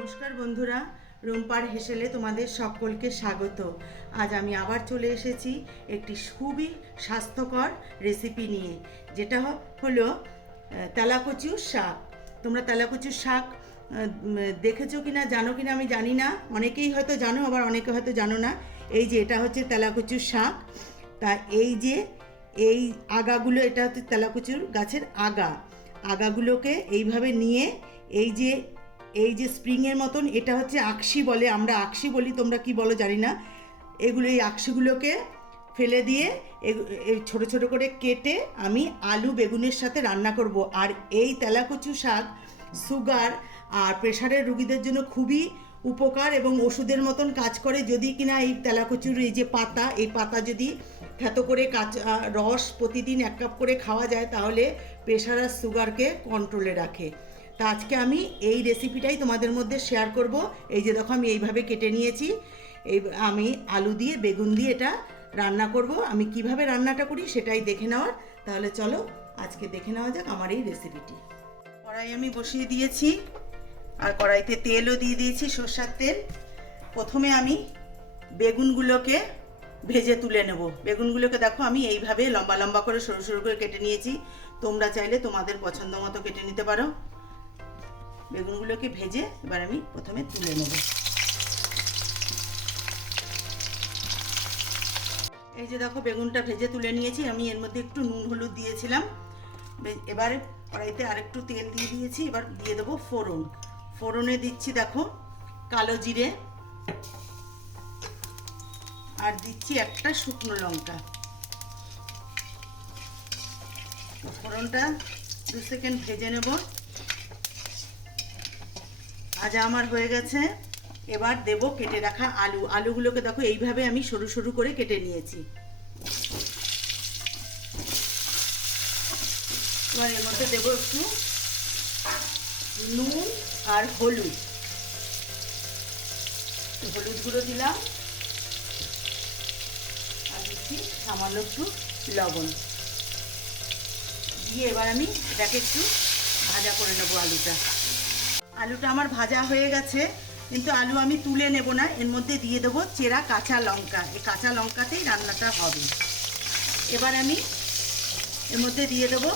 নমস্কার বন্ধুরা, রুম্পার হেসেলে তোমাদের সকলকে স্বাগত। আজ আমি আবার চলে এসেছি একটি খুবই স্বাস্থ্যকর রেসিপি নিয়ে, যেটা হলো তেলাকুচুর শাক। তোমরা তেলাকুচুর শাক দেখেছো কিনা জানো কিনা আমি জানি না, অনেকেই হয়তো জানো, আবার অনেকে হয়তো জানো না। এই যে এটা হচ্ছে তেলাকুচুর শাক। তা এই আগাগুলো, এটা হচ্ছে তেলাকুচুর গাছের আগাগুলোকে এইভাবে নিয়ে এই যে স্প্রিংয়ের মতন, এটা হচ্ছে আকশি বলে, আমরা আকশি বলি, তোমরা কি বলো জানি না। এই আকশিগুলোকে ফেলে দিয়ে ছোট ছোট করে কেটে আমি আলু বেগুনের সাথে রান্না করব। আর এই তেলাকুচু শাক সুগার আর প্রেশারের রুগীদের জন্য খুবই উপকার এবং ওষুধের মতন কাজ করে। যদি কিনা এই তেলাকুচুর এই যে পাতা, এই পাতা যদি থেতো করে কাঁচা রস প্রতিদিন 1 কাপ করে খাওয়া যায়, তাহলে প্রেশার আর সুগারকে কন্ট্রোলে রাখে। তা আজকে আমি এই রেসিপিটাই তোমাদের মধ্যে শেয়ার করব। এই যে দেখো, আমি এইভাবে কেটে নিয়েছি। আমি আলু দিয়ে বেগুন দিয়ে এটা রান্না করব। আমি কিভাবে রান্নাটা করি সেটাই দেখে নেওয়ার। তাহলে চলো আজকে দেখে নেওয়া যাক আমার এই রেসিপিটি। কড়াই আমি বসিয়ে দিয়েছি, আর কড়াইতে তেলও দিয়ে দিয়েছি, সরষের তেল। প্রথমে আমি বেগুনগুলোকে ভেজে তুলে নেব। বেগুনগুলোকে দেখো আমি এইভাবে লম্বা লম্বা করে সরু সরু করে কেটে নিয়েছি। তোমরা চাইলে তোমাদের পছন্দ মতো কেটে নিতে পারো। বেগুনগুলোকে ভেজে এবার আমি প্রথমে তুলে নেব। এই যে দেখো, বেগুনটা ভেজে তুলে নিয়েছি। আমি এর মধ্যে একটু নুন হলুদ দিয়েছিলাম। এবারে কড়াইতে আরেকটু তেল দিয়ে দিয়েছি। এবার দিয়ে দেবো ফোড়ন। ফোড়নে দিচ্ছি দেখো কালো জিরে, আর দিচ্ছি একটা শুকনো লঙ্কা। ফোড়নটা 2 সেকেন্ড ভেজে নেব। ভাজা আমার হয়ে গেছে। এবার দেব কেটে রাখা আলুগুলোকে দেখো এইভাবে আমি সরু সরু করে কেটে নিয়েছি। এবার এর মধ্যে দেবো একটু নুন আর হলুদ গুঁড়ো দিলাম, আর দিচ্ছি সামান্য একটু লবণ দিয়ে এবার আমি এটাকে একটু ভাজা করে নেবো। আলুটা আমার ভাজা হয়ে গেছে, কিন্তু আলু আমি তুলে নেব না। এর মধ্যে দিয়ে দেবো চেরা কাঁচা লঙ্কা। এই কাঁচা লঙ্কাতেই রান্নাটা হবে। এবার আমি এর মধ্যে দিয়ে দেবো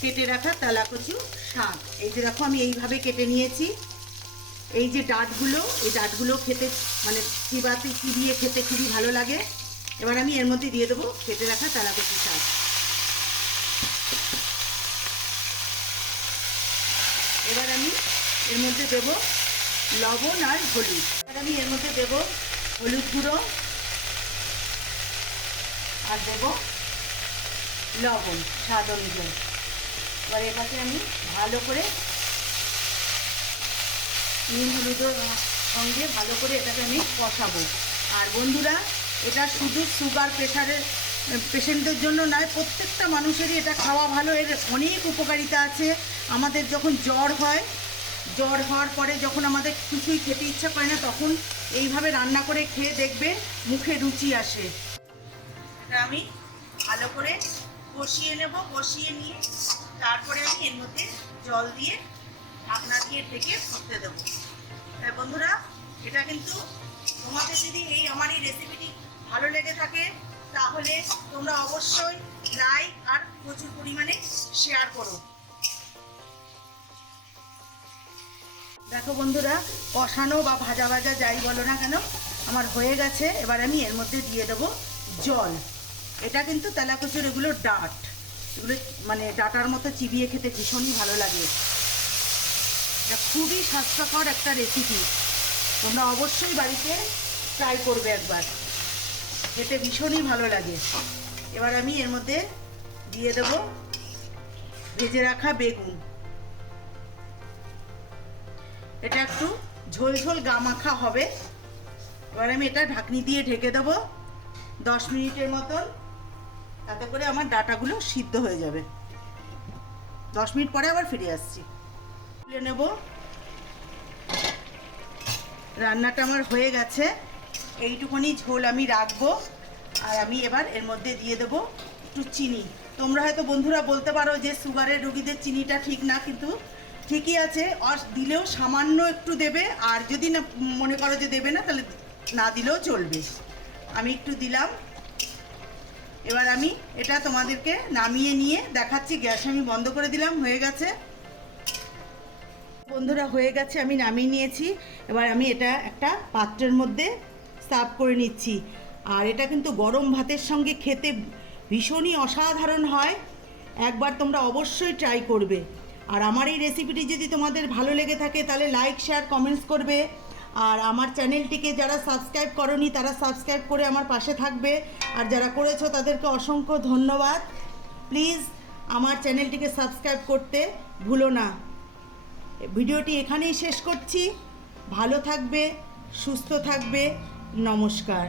কেটে রাখা তেলাকুচু শাক। এই যে দেখো আমি এইভাবে কেটে নিয়েছি। এই যে ডাঁটগুলো, এই ডাঁটগুলো খেতে মানে চিবিয়ে খেতে খুবই ভালো লাগে। এবার আমি এর মধ্যে দিয়ে দেবো কেটে রাখা তেলাকুচু শাক। এবার আমি এর মধ্যে দেব লবণ আর হলুদ। এবার আমি এর মধ্যে দেব হলুদ গুঁড়ো, আর দেব লবণ স্বাদ অনুযায়ী। এবার এটাকে আমি ভালো করে নুন হলুদের সঙ্গে ভালো করে এটাকে আমি কষাবো। আর বন্ধুরা, এটা শুধু সুগার প্রেশারের পেশেন্টদের জন্য নয়, প্রত্যেকটা মানুষেরই এটা খাওয়া ভালো। এর অনেক উপকারিতা আছে। আমাদের যখন জ্বর হওয়ার পরে যখন আমাদের কিছুই খেতে ইচ্ছা করে না, তখন এইভাবে রান্না করে খেয়ে দেখবে মুখে রুচি আসে। এটা আমি ভালো করে কষিয়ে নেব। কষিয়ে নিয়ে তারপরে আমি এর মধ্যে জল দিয়ে ঢাকনা দিয়ে ঢেকে ফুটতে দেবো। তাই বন্ধুরা, এটা কিন্তু তোমাদের যদি আমার এই রেসিপিটি ভালো লেগে থাকে, তাহলে তোমরা অবশ্যই লাইক আর প্রচুর পরিমাণে শেয়ার করো। দেখো বন্ধুরা, কষানো বা ভাজা ভাজা যাই বলো না কেন, আমার হয়ে গেছে। এবার আমি এর মধ্যে দিয়ে দেবো জল। এটা কিন্তু তেলাকুচুর এগুলো মানে ডাঁটার মতো চিবিয়ে খেতে ভীষণই ভালো লাগে। এটা খুবই স্বাস্থ্যকর একটা রেসিপি। তোমরা অবশ্যই বাড়িতে ট্রাই করবে একবার, খেতে ভীষণই ভালো লাগে। এবার আমি এর মধ্যে দিয়ে দেবো ভেজে রাখা বেগুন। এটা একটু ঝোল ঝোল গা মাখা হবে। এবার আমি এটা ঢাকনি দিয়ে ঢেকে দেবো 10 মিনিটের মতন, তাতে করে আমার ডাঁটাগুলো সিদ্ধ হয়ে যাবে। 10 মিনিট পরে আবার ফিরে আসছি। তুলে নেব। রান্নাটা আমার হয়ে গেছে। এইটুকুনি ঝোল আমি রাখবো। আর আমি এবার এর মধ্যে দিয়ে দেবো একটু চিনি। তোমরা হয়তো বন্ধুরা বলতে পারো যে সুগারের রোগীদের চিনিটা ঠিক না, কিন্তু ঠিকই আছে, আর দিলেও সামান্য একটু দেবে, আর যদি না মনে করো যে দেবে না তাহলে না দিলেও চলবে। আমি একটু দিলাম। এবার আমি এটা তোমাদেরকে নামিয়ে নিয়ে দেখাচ্ছি। গ্যাস আমি বন্ধ করে দিলাম, হয়ে গেছে বন্ধুরা, হয়ে গেছে, আমি নামিয়ে নিয়েছি। এবার আমি এটা একটা পাত্রের মধ্যে সার্ভ করে নিচ্ছি। আর এটা কিন্তু গরম ভাতের সঙ্গে খেতে ভীষণই অসাধারণ হয়, একবার তোমরা অবশ্যই ট্রাই করবে। আর আমার এই রেসিপিটি যদি তোমাদের ভালো লেগে থাকে তাহলে লাইক, শেয়ার, কমেন্টস করবে। আর আমার চ্যানেলটিকে যারা সাবস্ক্রাইব করোনি তারা সাবস্ক্রাইব করে আমার পাশে থাকবে, আর যারা করেছো তাদেরকে অসংখ্য ধন্যবাদ। প্লিজ আমার চ্যানেলটিকে সাবস্ক্রাইব করতে ভুলো না। ভিডিওটি এখানেই শেষ করছি। ভালো থাকবে, সুস্থ থাকবে, নমস্কার।